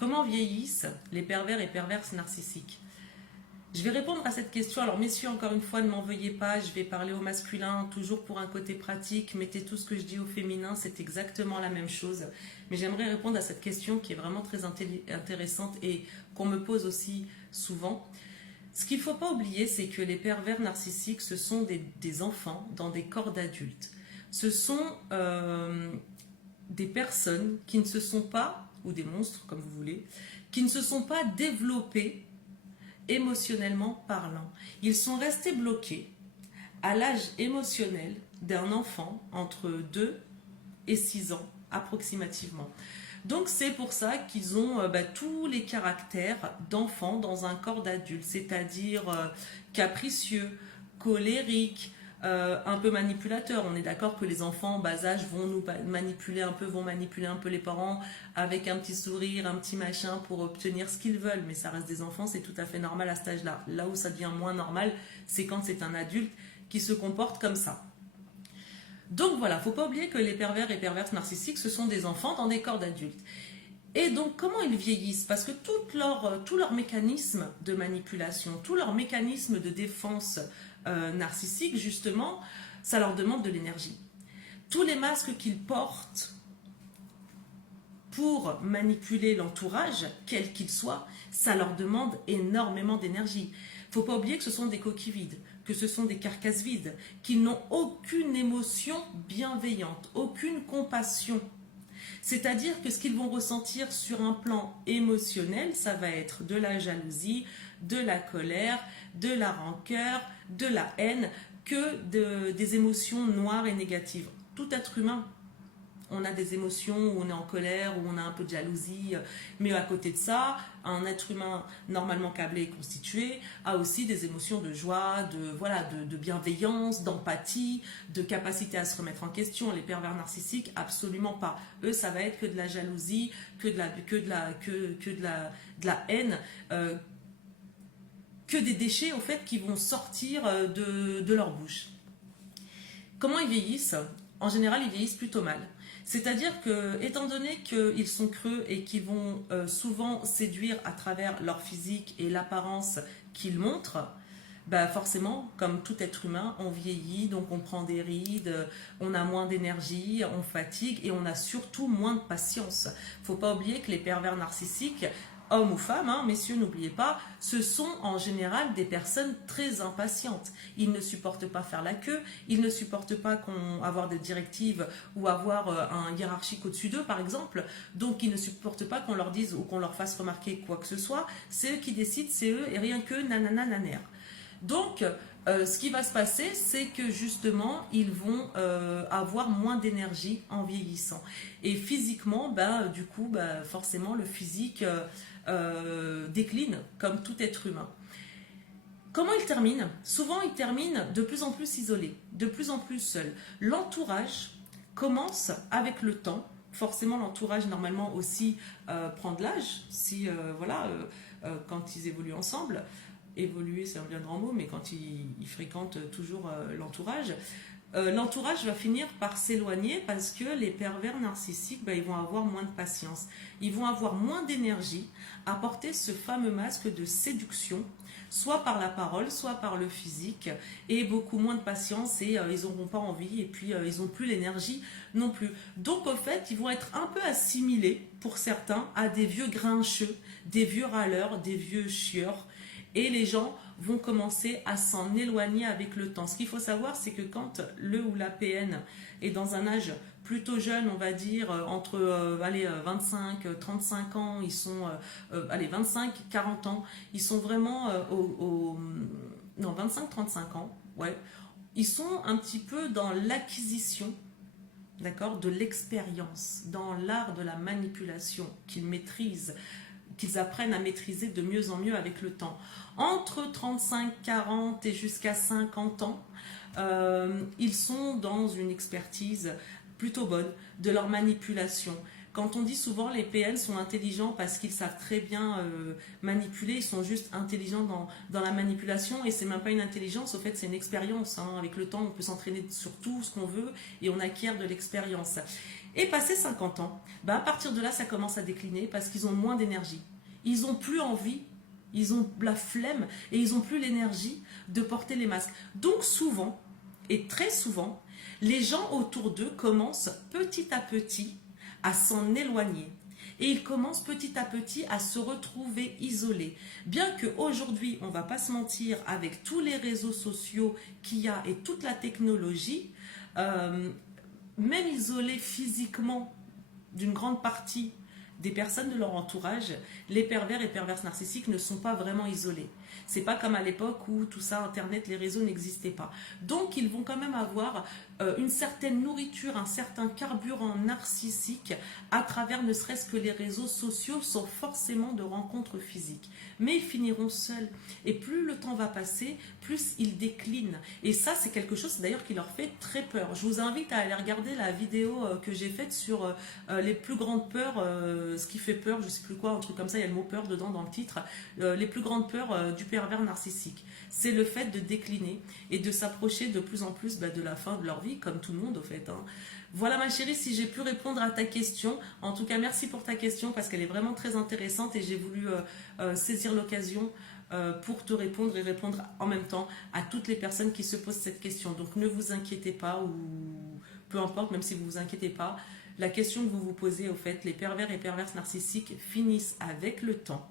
Comment vieillissent les pervers et perverses narcissiques? Je vais répondre à cette question. Alors messieurs, encore une fois, ne m'en veuillez pas, je vais parler au masculin, toujours pour un côté pratique. Mettez tout ce que je dis au féminin, c'est exactement la même chose. Mais j'aimerais répondre à cette question qui est vraiment très intéressante et qu'on me pose aussi souvent. Ce qu'il ne faut pas oublier, c'est que les pervers narcissiques, ce sont des enfants dans des corps d'adultes. Ce sont des personnes qui ne se sont pas, ou des monstres comme vous voulez, qui ne se sont pas développés émotionnellement parlant. Ils sont restés bloqués à l'âge émotionnel d'un enfant entre 2 et 6 ans approximativement. Donc c'est pour ça qu'ils ont tous les caractères d'enfants dans un corps d'adulte, c'est-à-dire capricieux, colériques, un peu manipulateurs. On est d'accord que les enfants en bas âge vont nous manipuler un peu, vont manipuler un peu les parents avec un petit sourire, un petit machin pour obtenir ce qu'ils veulent. Mais ça reste des enfants, c'est tout à fait normal à cet âge-là. Là où ça devient moins normal, c'est quand c'est un adulte qui se comporte comme ça. Donc voilà, il ne faut pas oublier que les pervers et perverses narcissiques, ce sont des enfants dans des corps d'adultes. Et donc comment ils vieillissent? Parce que tout leur mécanisme de manipulation, tout leur mécanisme de défense narcissique, justement, ça leur demande de l'énergie. Tous les masques qu'ils portent pour manipuler l'entourage, quel qu'il soit, ça leur demande énormément d'énergie. Il ne faut pas oublier que ce sont des coquilles vides, que ce sont des carcasses vides, qui n'ont aucune émotion bienveillante, aucune compassion. C'est-à-dire que ce qu'ils vont ressentir sur un plan émotionnel, ça va être de la jalousie, de la colère, de la rancœur, de la haine, que des émotions noires et négatives. Tout être humain, on a des émotions où on est en colère, où on a un peu de jalousie, mais à côté de ça, un être humain normalement câblé et constitué a aussi des émotions de joie, de bienveillance, d'empathie, de capacité à se remettre en question. Les pervers narcissiques, absolument pas. Eux, ça va être que de la jalousie, que de la haine, que des déchets au fait qui vont sortir de leur bouche. Comment ils vieillissent? En général, ils vieillissent plutôt mal. C'est-à-dire que, étant donné qu'ils sont creux et qu'ils vont souvent séduire à travers leur physique et l'apparence qu'ils montrent, forcément, comme tout être humain, on vieillit, donc on prend des rides, on a moins d'énergie, on fatigue et on a surtout moins de patience. Il ne faut pas oublier que les pervers narcissiques, hommes ou femmes, messieurs, n'oubliez pas, ce sont en général des personnes très impatientes. Ils ne supportent pas faire la queue, ils ne supportent pas avoir des directives ou avoir un hiérarchique au-dessus d'eux, par exemple. Donc, ils ne supportent pas qu'on leur dise ou qu'on leur fasse remarquer quoi que ce soit. C'est eux qui décident, c'est eux et rien qu'eux, nanana, naner. Donc, ce qui va se passer, c'est que justement, ils vont avoir moins d'énergie en vieillissant. Et physiquement, du coup, forcément, le physique décline comme tout être humain. Comment ils terminent? Souvent, ils terminent de plus en plus isolés, de plus en plus seuls. L'entourage commence avec le temps. Forcément, l'entourage, normalement, aussi prend de l'âge, quand ils évoluent ensemble. Évoluer, c'est un bien grand mot, mais quand ils fréquentent toujours l'entourage, l'entourage va finir par s'éloigner parce que les pervers narcissiques, ils vont avoir moins de patience. Ils vont avoir moins d'énergie à porter ce fameux masque de séduction, soit par la parole, soit par le physique, et beaucoup moins de patience et ils n'auront pas envie et puis ils n'ont plus l'énergie non plus. Donc au fait, ils vont être un peu assimilés, pour certains, à des vieux grincheux, des vieux râleurs, des vieux chieurs. Et les gens vont commencer à s'en éloigner avec le temps. Ce qu'il faut savoir, c'est que quand le ou la PN est dans un âge plutôt jeune, on va dire entre 25, 35 ans, ils sont 25, 40 ans, ils sont vraiment non, 25, 35 ans, ouais. Ils sont un petit peu dans l'acquisition, d'accord, de l'expérience, dans l'art de la manipulation qu'ils maîtrisent, qu'ils apprennent à maîtriser de mieux en mieux avec le temps. Entre 35, 40 et jusqu'à 50 ans, ils sont dans une expertise plutôt bonne de leur manipulation. Quand on dit souvent les PN sont intelligents parce qu'ils savent très bien manipuler, ils sont juste intelligents dans la manipulation et c'est même pas une intelligence, au fait c'est une expérience. Avec le temps on peut s'entraîner sur tout ce qu'on veut et on acquiert de l'expérience. Et passé 50 ans, bah à partir de là, ça commence à décliner parce qu'ils ont moins d'énergie. Ils n'ont plus envie, ils ont la flemme et ils n'ont plus l'énergie de porter les masques. Donc souvent, et très souvent, les gens autour d'eux commencent petit à petit à s'en éloigner. Et ils commencent petit à petit à se retrouver isolés. Bien qu'aujourd'hui, on ne va pas se mentir, avec tous les réseaux sociaux qu'il y a et toute la technologie, même isolés physiquement d'une grande partie des personnes de leur entourage, les pervers et perverses narcissiques ne sont pas vraiment isolés. C'est pas comme à l'époque où tout ça, Internet, les réseaux n'existaient pas. Donc ils vont quand même avoir une certaine nourriture, un certain carburant narcissique à travers ne serait-ce que les réseaux sociaux sans forcément de rencontres physiques. Mais ils finiront seuls. Et plus le temps va passer, plus ils déclinent. Et ça, c'est quelque chose d'ailleurs qui leur fait très peur. Je vous invite à aller regarder la vidéo que j'ai faite sur les plus grandes peurs, ce qui fait peur, je sais plus quoi, un truc comme ça, il y a le mot peur dedans dans le titre, les plus grandes peurs du pervers narcissique. C'est le fait de décliner et de s'approcher de plus en plus de la fin de leur vie, comme tout le monde au fait. Hein. Voilà ma chérie, si j'ai pu répondre à ta question. En tout cas, merci pour ta question parce qu'elle est vraiment très intéressante et j'ai voulu saisir l'occasion pour te répondre et répondre en même temps à toutes les personnes qui se posent cette question. Donc ne vous inquiétez pas ou peu importe, même si vous ne vous inquiétez pas, la question que vous vous posez au fait, les pervers et perverses narcissiques finissent avec le temps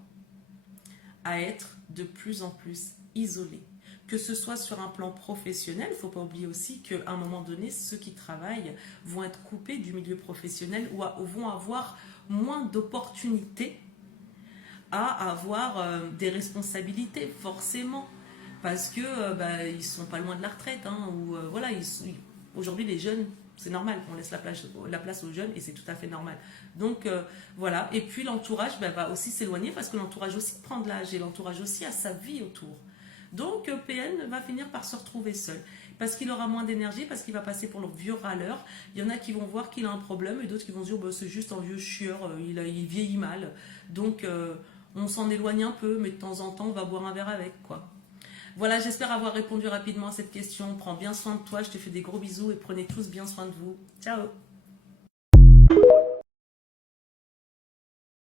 à être de plus en plus isolés. Que ce soit sur un plan professionnel, il ne faut pas oublier aussi qu'à un moment donné, ceux qui travaillent vont être coupés du milieu professionnel ou vont avoir moins d'opportunités à avoir des responsabilités, forcément. Parce que ils ne sont pas loin de la retraite. Hein, ou, voilà, aujourd'hui, les jeunes, c'est normal qu'on laisse la place aux jeunes et c'est tout à fait normal. Donc voilà, et puis l'entourage va aussi s'éloigner parce que l'entourage aussi prend de l'âge et l'entourage aussi a sa vie autour. Donc PN va finir par se retrouver seul parce qu'il aura moins d'énergie, parce qu'il va passer pour le vieux râleur. Il y en a qui vont voir qu'il a un problème et d'autres qui vont se dire c'est juste un vieux chieur, il vieillit mal. Donc on s'en éloigne un peu, mais de temps en temps on va boire un verre avec quoi. Voilà, j'espère avoir répondu rapidement à cette question. Prends bien soin de toi, je te fais des gros bisous et prenez tous bien soin de vous. Ciao!